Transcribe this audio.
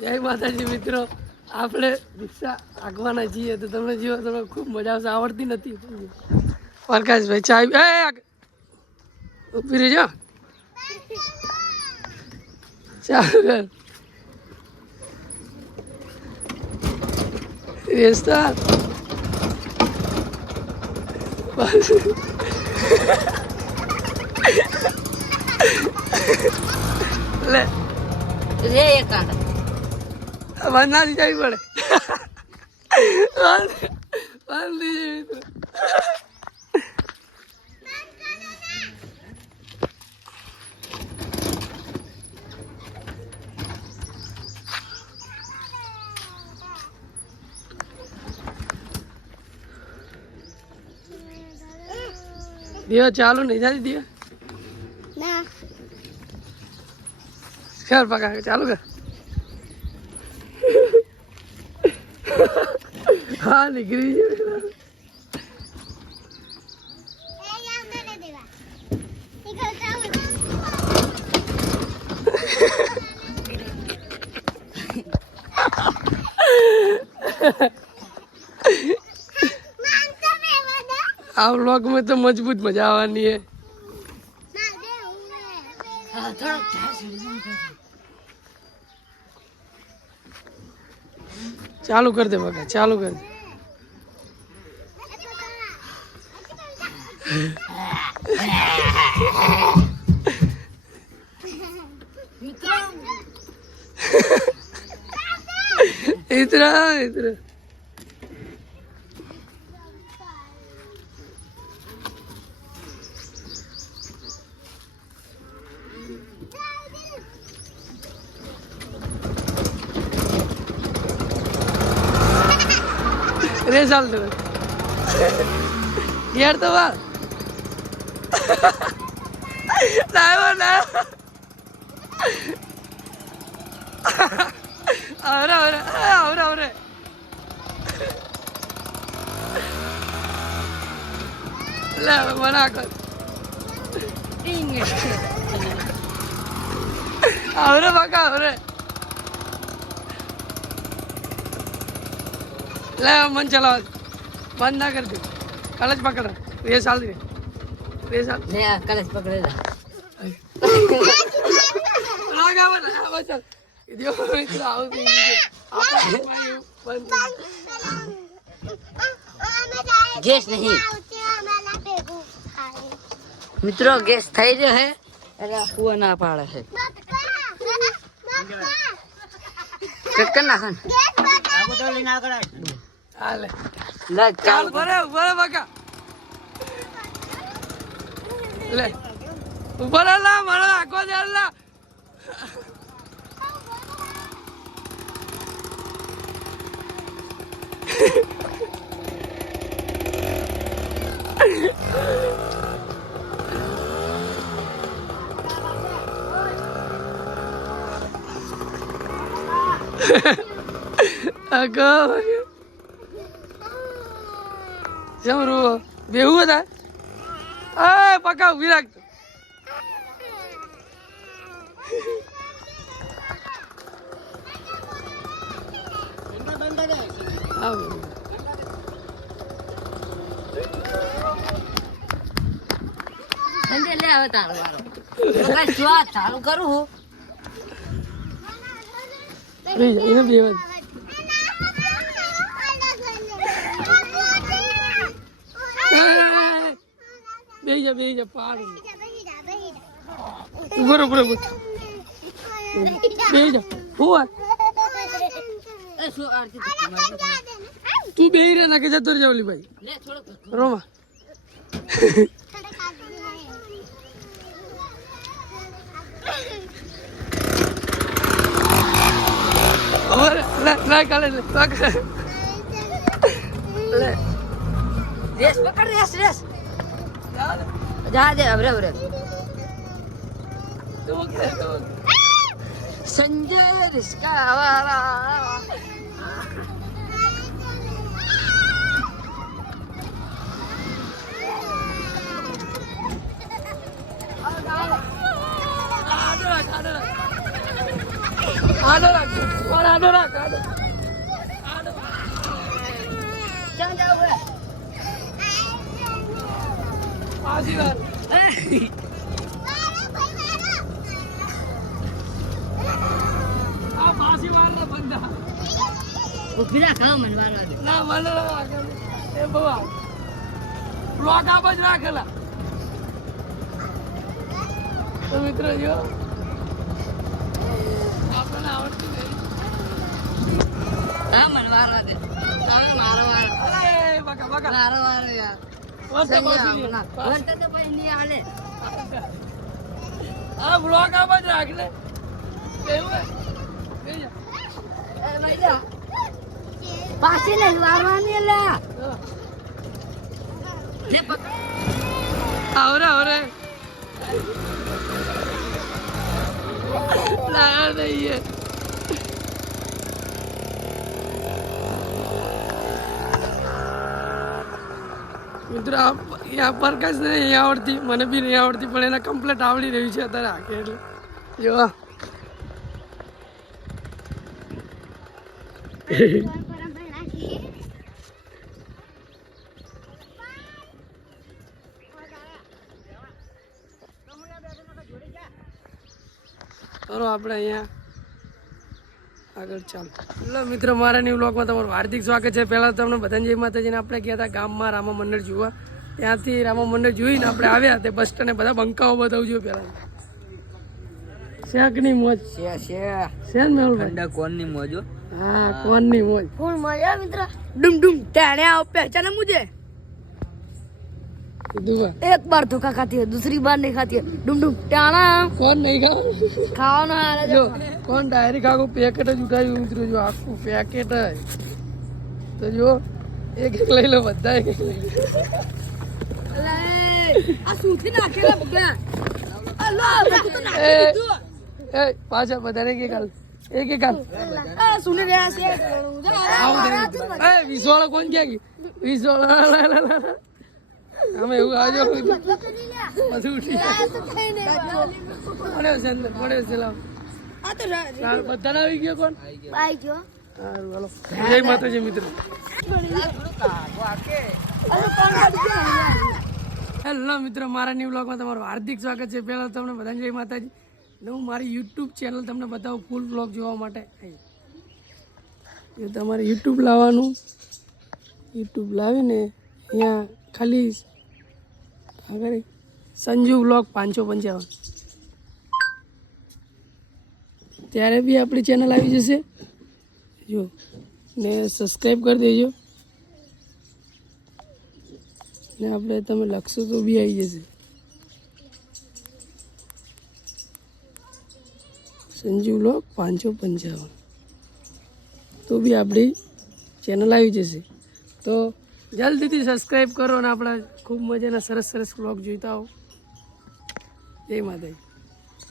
જય માતાજી મિત્રો, આપણે રિક્ષા આગવાના છીએ તો તમને જીવો તમને ખૂબ મજા આવશે. આવડતી નથી પ્રકાશભાઈ ચા ઉભી રહેજો. ચાલુ કર રેસ્તા લે રે એક કાંડા વંદનાથી જવી પડે. વંદી મિત્રો દિયો ચાલુ નહીં જાતી દિયો ના કર પકા ચાલુ કર. હા નીકળી ગયું. આ व्लॉग में तो मजबूत मजा आवानी है. चालू कर दे बका, चालू कर दे. इतना इतना रे चाल दे यार तो वाह ड्राइवर ना और ले मना कर और बका और ले मन चला बंद ना कर दे. कलच पकड़ रेस आल दे रेस आल ले कलच पकड़े ला आगा बना चल दियो इतना आओ दे बंद गैस नहीं मित्रों गैस થઈ રહ્યો હે એટલે કુવા ના પાડે છે કટકર નાખન આ બધો લઈને આગળ હાલે લે ચાલ બરે બકા લે ઉપર લા મારા આખો દે લા agak jam ru behu ada pakau birak Sanjay લે હવે તારો વારો કઈ સ્વાદ ચાલુ કરું હું ini biar beja paru bro beja huwa શું આરતી તું બેહી રે ના કે જતો રે જવલી ભાઈ લે થોડો રોમા और ना काले ले રેસ પકડ રેસ જા દે અબરે સંજય રિસ્કા વાળા આડો રાખ આડો રાખ આડો ક્યાં જાવ હે પાછી વાર આ પાછી વાર ના બંધા ઉભી રાખ હા મને વાળો દે ના મને રાખે એ બવા બ્લોક આપ જ રાખેલા તો મિત્રો જો આપણને આવડતું નહીં હા મને વાળો દે ચાલો મારો વાળો એ બકા બકા મારો વાળો યાર વંત પાછી વંત તો પછી નહીં આલે આ બ્લોક આપ જ રાખ લે એવું હે કઈ એ ભાઈ પાછી નહીં વારવાની લે લે પક આવરે આવરે ના નહીં મિત્રો यहाँ प्रकाश ને નહીં આવડતી મને બી નહીં આવડતી પણ એને કમ્પ્લીટ આવડી રહ્યું છે અત્યારે આખે એટલે જો કરો આપણે અહીંયા આગળ ચાલો એટલે મિત્રો મારા ન્યૂ બ્લોગમાં તમારું હાર્દિક સ્વાગત છે. પહેલાં તમને બધાને જય માતાજીને આપણે ગયા હતા ગામમાં રામા મંડળ જોવા. ત્યાંથી રામા મંડળ જોઈને આપણે આવ્યા તે બસ સ્ટેન્ડે બધા બંકાઓ બતાવજો પહેલાં શેકની મોજ છે ને મેહુલભાઈ કોણની મોજો હા કોણની મોજ ફૂલ મજા મિત્ર ડુમ ડુમ ટેણે આવ पहचाना मुझे દુવા एक बार धोखा खाती है दूसरी बार नहीं खाती है डुम डुम टाणा કોણ નહીં ખાવ खाओ ना જો કોણ ડાયરેક્ટ આખું પેકેટ જ ઉઠાવ્યું ઉતર્યું જો આખું પેકેટ જ તો જો એક એક લઈ લો બધા એક એક લઈ લો આ સુથી નાખેલા બધા અલ્લા તો એ એ પાછા બધાને એક એક હાલ એક એક હાલ આ સુને રહ્યા છે એ વિસવાળો કોણ ક્યાં ગઈ વિસવાળો અમે એવું આવજો બધું ઉઠી પડ્યો છે અંદર પડ્યો છે લાવ આ તો બધાને આવી ગયો કોણ આઈ જો સારું હાલો જય માતાજી મિત્રો હેલો મિત્રો મારા ન્યૂ બ્લોગમાં તમારું હાર્દિક સ્વાગત છે. પહેલાં તમને બધાને જય માતાજી ને હું મારી યુટ્યુબ ચેનલ તમને બતાવું ફૂલ બ્લોગ જોવા માટે. એ તમારે યુટ્યુબ લાવવાનું યુટ્યુબ લાવીને અહીંયા ખાલી આગળ સંજુ બ્લોગ 555 ત્યારે બી આપણી ચેનલ આવી જશે જો ને સબસ્ક્રાઈબ કરી દેજો ને આપણે તમે લખશો તો બી આવી જશે સંજુ બ્લોગ 555 તો બી આપણી ચેનલ આવી જશે. તો જલ્દીથી સબસ્ક્રાઈબ કરો અને આપણા ખૂબ મજાના સરસ સરસ બ્લોગ જોઈતા હો. જય માતાજી.